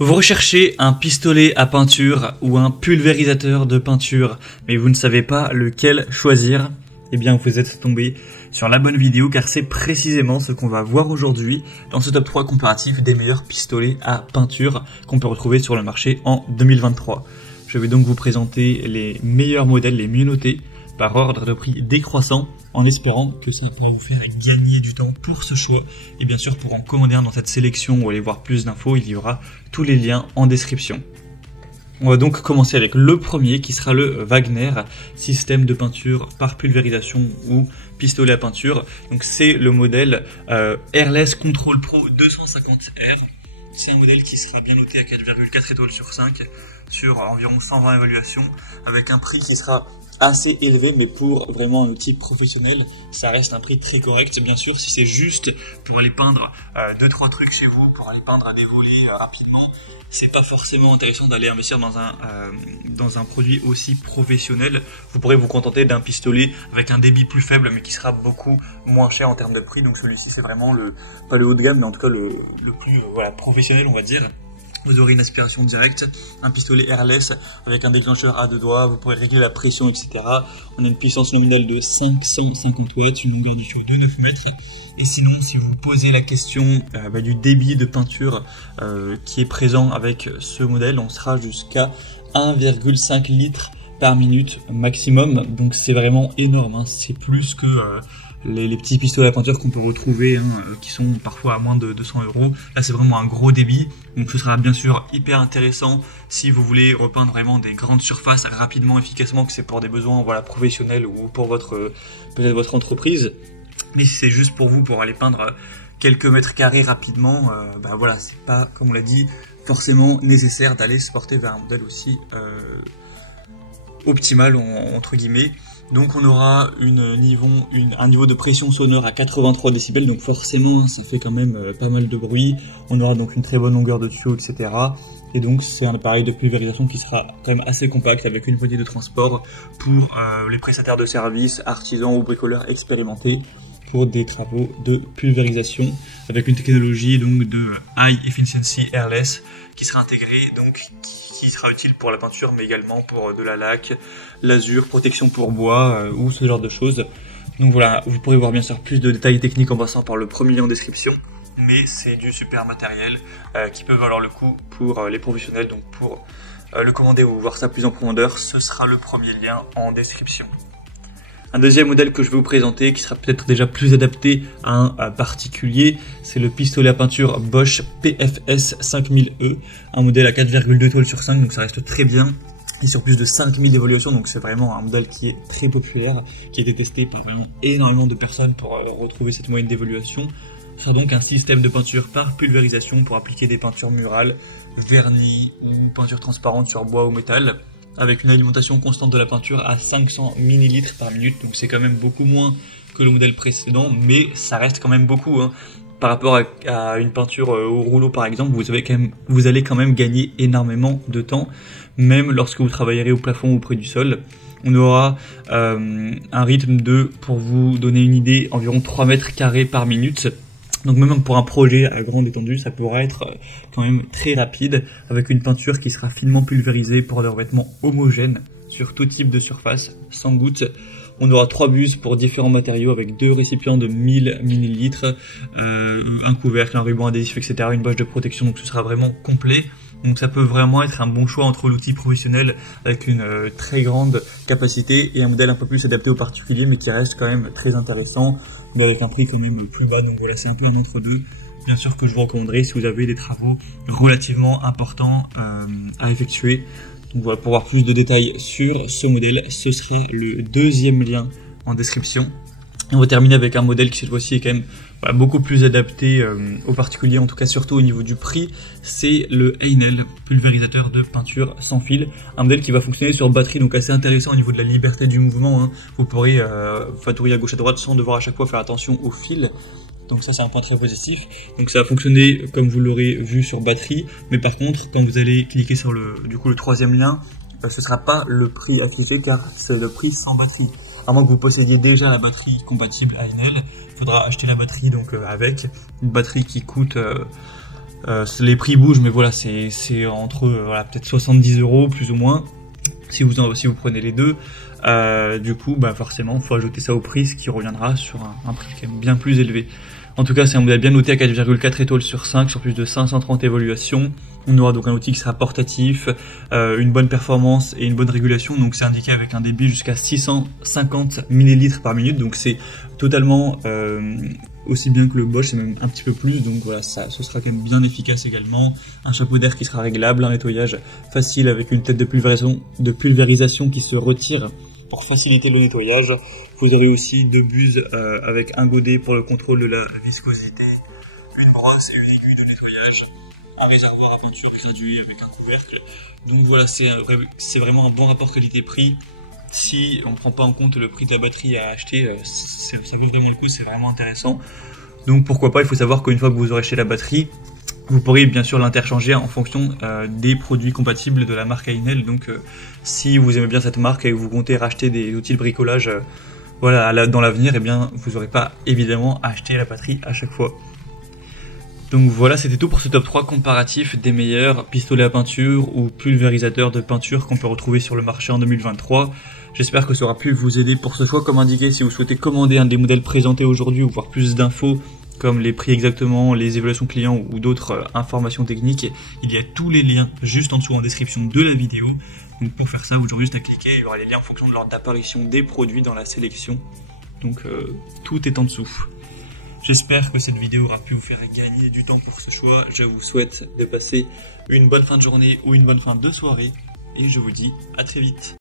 Vous recherchez un pistolet à peinture ou un pulvérisateur de peinture, mais vous ne savez pas lequel choisir? Eh bien, vous êtes tombé sur la bonne vidéo car c'est précisément ce qu'on va voir aujourd'hui dans ce top 3 comparatif des meilleurs pistolets à peinture qu'on peut retrouver sur le marché en 2023. Je vais donc vous présenter les meilleurs modèles, les mieux notés, par ordre de prix décroissant, en espérant que ça pourra vous faire gagner du temps pour ce choix. Et bien sûr, pour en commander un dans cette sélection ou aller voir plus d'infos, il y aura tous les liens en description. On va donc commencer avec le premier qui sera le Wagner, système de peinture par pulvérisation ou pistolet à peinture. Donc c'est le modèle Airless Control Pro 250R. C'est un modèle qui sera bien noté à 4,4 étoiles sur 5 sur environ 120 évaluations avec un prix qui sera assez élevé, mais pour vraiment un outil professionnel, ça reste un prix très correct. Bien sûr, si c'est juste pour aller peindre 2-3 trucs chez vous, pour aller peindre des volets rapidement, c'est pas forcément intéressant d'aller investir dans un produit aussi professionnel. Vous pourrez vous contenter d'un pistolet avec un débit plus faible, mais qui sera beaucoup moins cher en termes de prix. Donc celui-ci, c'est vraiment pas le haut de gamme, mais en tout cas le plus professionnel, on va dire. Vous aurez une aspiration directe, un pistolet airless avec un déclencheur à deux doigts, vous pourrez régler la pression, etc. On a une puissance nominale de 550 watts, une longueur du tuyau de 9 mètres. Et sinon, si vous posez la question du débit de peinture qui est présent avec ce modèle, on sera jusqu'à 1,5 litres par minute maximum. Donc c'est vraiment énorme, hein. C'est plus que les petits pistolets à peinture qu'on peut retrouver, qui sont parfois à moins de 200 €. Là, c'est vraiment un gros débit. Donc, ce sera bien sûr hyper intéressant si vous voulez repeindre vraiment des grandes surfaces rapidement, efficacement, que c'est pour des besoins professionnels ou pour peut-être votre entreprise. Mais si c'est juste pour vous, pour aller peindre quelques mètres carrés rapidement, c'est pas, comme on l'a dit, forcément nécessaire d'aller se porter vers un modèle aussi optimal, entre guillemets. Donc on aura un niveau de pression sonore à 83 décibels, donc forcément ça fait quand même pas mal de bruit. On aura donc une très bonne longueur de tuyau, etc. Et donc c'est un appareil de pulvérisation qui sera quand même assez compact avec une poignée de transport pour les prestataires de services, artisans ou bricoleurs expérimentés pour des travaux de pulvérisation avec une technologie donc de High Efficiency Airless qui sera intégrée, donc qui sera utile pour la peinture mais également pour de la laque, l'azur, protection pour bois ou ce genre de choses. Donc voilà, vous pourrez voir bien sûr plus de détails techniques en passant par le premier lien en description, mais c'est du super matériel qui peut valoir le coup pour les professionnels. Donc pour le commander ou voir ça plus en profondeur, ce sera le premier lien en description. Un deuxième modèle que je vais vous présenter, qui sera peut-être déjà plus adapté à un particulier, c'est le pistolet à peinture Bosch PFS 5000E, un modèle à 4,2 étoiles sur 5, donc ça reste très bien, et sur plus de 5000 évaluations, donc c'est vraiment un modèle qui est très populaire, qui a été testé par vraiment énormément de personnes pour retrouver cette moyenne d'évaluation. Ce sera donc un système de peinture par pulvérisation pour appliquer des peintures murales, vernis ou peintures transparentes sur bois ou métal, avec une alimentation constante de la peinture à 500 ml par minute, donc c'est quand même beaucoup moins que le modèle précédent, mais ça reste quand même beaucoup, hein. Par rapport à une peinture au rouleau par exemple, vous allez quand même gagner énormément de temps, même lorsque vous travaillerez au plafond ou près du sol. On aura un rythme de, pour vous donner une idée, environ 3 mètres carrés par minute. Donc même pour un projet à grande étendue, ça pourra être quand même très rapide avec une peinture qui sera finement pulvérisée pour des revêtements homogènes sur tout type de surface, sans goutte. On aura 3 buses pour différents matériaux avec 2 récipients de 1000 ml, un couvercle, un ruban adhésif, etc., une bâche de protection, donc ce sera vraiment complet. Donc ça peut vraiment être un bon choix entre l'outil professionnel avec une très grande capacité et un modèle un peu plus adapté aux particuliers mais qui reste quand même très intéressant, mais avec un prix quand même plus bas. Donc voilà, c'est un peu un entre-deux. Bien sûr que je vous recommanderais si vous avez des travaux relativement importants à effectuer. Donc voilà, pour voir plus de détails sur ce modèle, ce serait le deuxième lien en description. Et on va terminer avec un modèle qui cette fois-ci est quand même beaucoup plus adapté aux particuliers, en tout cas surtout au niveau du prix. C'est le Heinel, pulvérisateur de peinture sans fil, un modèle qui va fonctionner sur batterie, donc assez intéressant au niveau de la liberté du mouvement, hein. Vous pourrez fatouiller à gauche à droite sans devoir à chaque fois faire attention au fil. Donc ça c'est un point très positif. Donc ça va fonctionner comme vous l'aurez vu sur batterie, mais par contre quand vous allez cliquer sur le troisième lien, ce sera pas le prix affiché car c'est le prix sans batterie. À moins que vous possédiez déjà la batterie compatible Heinel, il faudra acheter la batterie donc avec une batterie qui coûte Les prix bougent, mais voilà, c'est entre voilà, peut-être 70 € plus ou moins si vous prenez les deux. Du coup, bah forcément, faut ajouter ça au prix, ce qui reviendra sur un prix quand même bien plus élevé. En tout cas, c'est un modèle bien noté à 4,4 étoiles sur 5, sur plus de 530 évaluations. On aura donc un outil qui sera portatif, une bonne performance et une bonne régulation. Donc c'est indiqué avec un débit jusqu'à 650 ml par minute. Donc c'est totalement aussi bien que le Bosch, c'est même un petit peu plus. Donc voilà, ce sera quand même bien efficace également. Un chapeau d'air qui sera réglable, un nettoyage facile avec une tête de pulvérisation qui se retire pour faciliter le nettoyage. Vous aurez aussi deux buses avec un godet pour le contrôle de la viscosité, une brosse et une aiguille de nettoyage, un réservoir à peinture gradué avec un couvercle. Donc voilà, c'est vraiment un bon rapport qualité-prix. Si on ne prend pas en compte le prix de la batterie à acheter, ça vaut vraiment le coup, c'est vraiment intéressant. Donc pourquoi pas, il faut savoir qu'une fois que vous aurez acheté la batterie, vous pourrez bien sûr l'interchanger en fonction des produits compatibles de la marque Ainel. Donc si vous aimez bien cette marque et que vous comptez racheter des outils de bricolage voilà, dans l'avenir, eh bien vous n'aurez pas évidemment à acheter la batterie à chaque fois. Donc voilà, c'était tout pour ce top 3 comparatif des meilleurs pistolets à peinture ou pulvérisateurs de peinture qu'on peut retrouver sur le marché en 2023. J'espère que ça aura pu vous aider pour ce choix. Comme indiqué, si vous souhaitez commander un des modèles présentés aujourd'hui ou voir plus d'infos comme les prix exactement, les évaluations clients ou d'autres informations techniques, il y a tous les liens juste en dessous en description de la vidéo. Donc pour faire ça, vous aurez juste à cliquer, il y aura les liens en fonction de l'ordre d'apparition des produits dans la sélection. Donc tout est en dessous. J'espère que cette vidéo aura pu vous faire gagner du temps pour ce choix. Je vous souhaite de passer une bonne fin de journée ou une bonne fin de soirée. Et je vous dis à très vite.